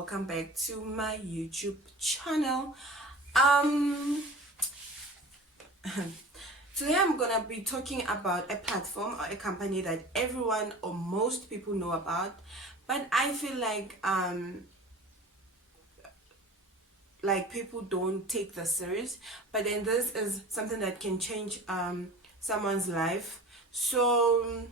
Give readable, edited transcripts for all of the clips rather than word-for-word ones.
welcome back to my YouTube channel. um Today I'm gonna be talking about a platform or a company that everyone or most people know about, but I feel like people don't take this serious. But then this is something that can change someone's life. So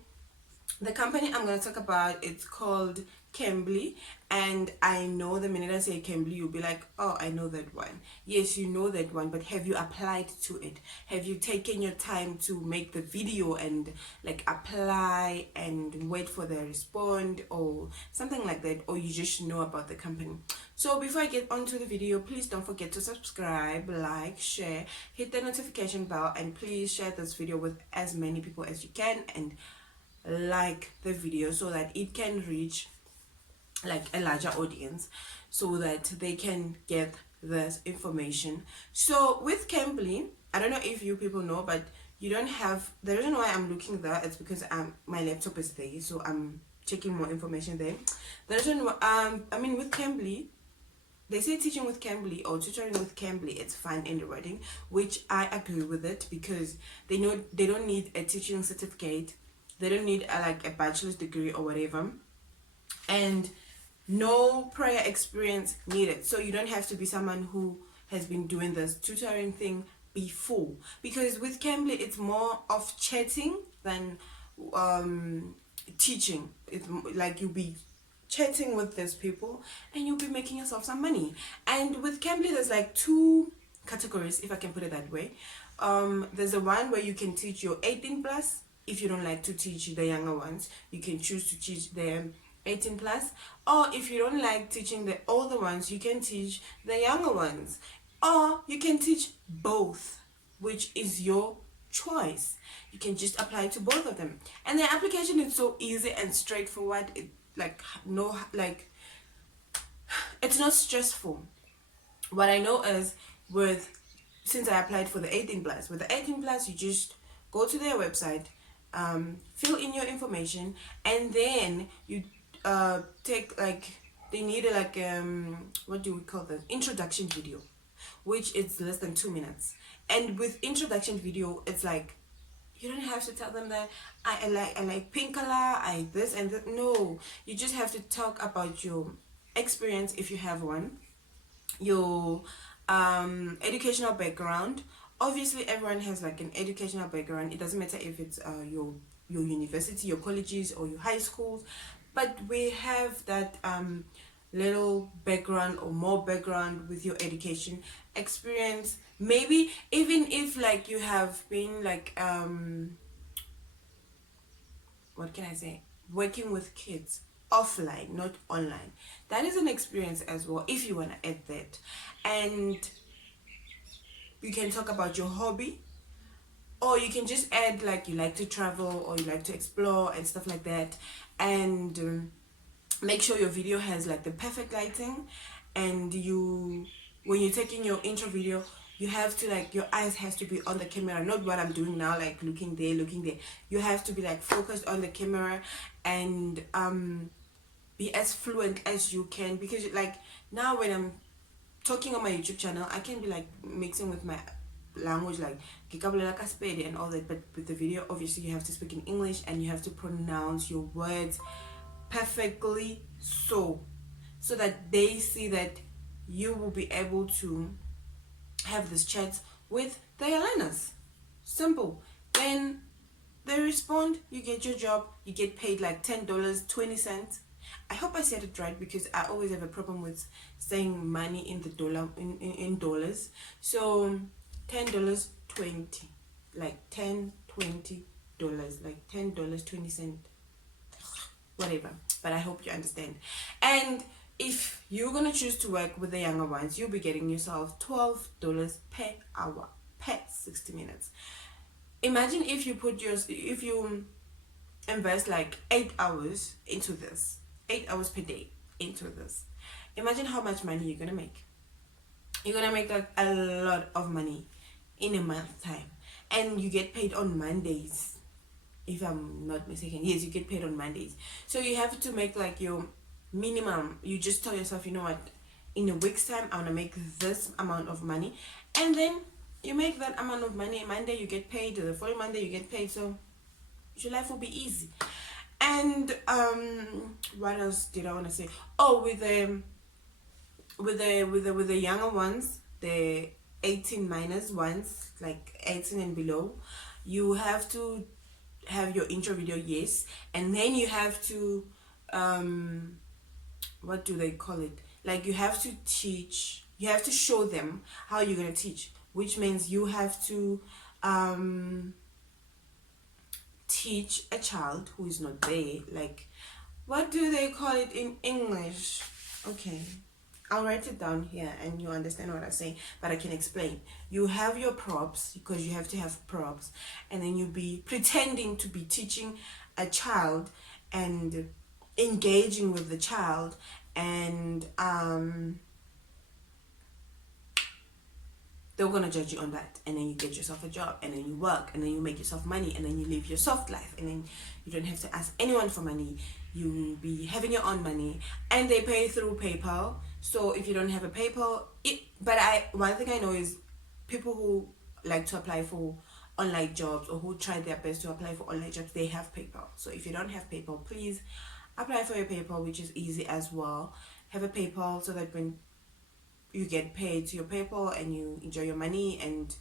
the company I'm going to talk about, it's called Cambly. And I know the minute I say Cambly, you'll be like, oh, I know that one. Yes, you know that one, but have you applied to it? Have you taken your time to make the video and like apply and wait for their response or something like that? Or you just know about the company? So before I get onto the video, please don't forget to subscribe, like, share, hit the notification bell, and please share this video with as many people as you can, and like the video so that it can reach like a larger audience so that they can get this information. So with Cambly, I don't know if you people know, but you don't have, the reason why I'm looking there is because my laptop is there, so I'm checking more information there. The reason with Cambly, they say teaching with Cambly or tutoring with Cambly, it's fine in the writing, which I agree with it, because they know they don't need a teaching certificate, they don't need like a bachelor's degree or whatever, and no prior experience needed. So you don't have to be someone who has been doing this tutoring thing before, because with Cambly it's more of chatting than teaching. It's like you'll be chatting with these people and you'll be making yourself some money. And with Cambly there's like two categories, if I can put it that way. There's the one where you can teach your 18 plus. If you don't like to teach the younger ones, you can choose to teach them 18 plus. Or if you don't like teaching the older ones, you can teach the younger ones. Or you can teach both, which is your choice. You can just apply to both of them. And the application is so easy and straightforward. It's not stressful. What I know is, since I applied for the 18 plus, with the 18 plus, you just go to their website, fill in your information, and then you take they need what do we call that, introduction video, which is less than 2 minutes. And with introduction video, it's like you don't have to tell them that I like pink color, I this and that. No, you just have to talk about your experience if you have one, your educational background. Obviously everyone has like an educational background. It doesn't matter if it's your university, your colleges, or your high schools, but we have that little background or more background with your education experience. Maybe even if like you have been like what can I say, working with kids offline, not online, that is an experience as well, if you want to add that. And you can talk about your hobby, or you can just add like you like to travel or you like to explore and stuff like that. And make sure your video has like the perfect lighting, and when you're taking your intro video, you have to like, your eyes has to be on the camera, not what I'm doing now, like looking there. You have to be like focused on the camera, and be as fluent as you can, because like now when I'm talking on my YouTube channel, I can be like mixing with my language, like and all that, but with the video, obviously you have to speak in English and you have to pronounce your words perfectly, so that they see that you will be able to have this chat with their learners. Simple. Then they respond, you get your job, you get paid like $10.20. I hope I said it right, because I always have a problem with saying money in the dollar, in dollars. So $10.20, like $10-20, like $10.20, whatever. But I hope you understand. And if you're gonna choose to work with the younger ones, you'll be getting yourself $12 per hour per 60 minutes. Imagine if you invest like 8 hours into this, 8 hours per day into this. Imagine how much money you're gonna make. You're gonna make like a lot of money in a month time, and you get paid on Mondays, if I'm not mistaken. Yes, you get paid on Mondays. So you have to make like your minimum. You just tell yourself, you know what, in a week's time I want to make this amount of money, and then you make that amount of money. Monday you get paid, the following Monday you get paid, so your life will be easy. And what else did I want to say? Oh, with the younger ones, the 18 minus ones, like 18 and below, you have to have your intro video, yes, and then you have to what do they call it, like you have to teach, you have to show them how you're going to teach, which means you have to teach a child who is not there, like, what do they call it in English? Okay, I'll write it down here and you understand what I say, but I can explain. You have your props, because you have to have props, and then you be pretending to be teaching a child and engaging with the child, and they're gonna judge you on that, and then you get yourself a job, and then you work, and then you make yourself money, and then you live your soft life, and then you don't have to ask anyone for money. You be having your own money, and they pay through PayPal. So if you don't have a PayPal, one thing I know is people who like to apply for online jobs, or who try their best to apply for online jobs, they have PayPal. So if you don't have PayPal, please apply for your PayPal, which is easy as well. Have a PayPal so that when you get paid to your PayPal and you enjoy your money, and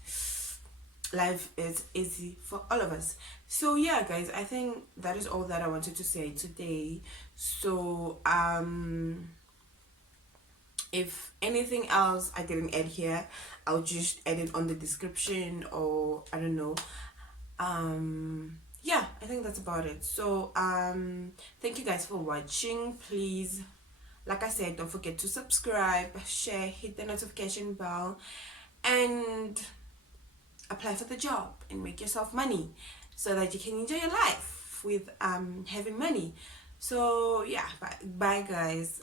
life is easy for all of us. So yeah, guys, I think that is all that I wanted to say today. So if anything else I didn't add here, I'll just add it on the description, or I don't know. Yeah, I think that's about it. So thank you guys for watching. Please, like I said, don't forget to subscribe, share, hit the notification bell, and apply for the job and make yourself money, so that you can enjoy your life with having money. So yeah, bye guys.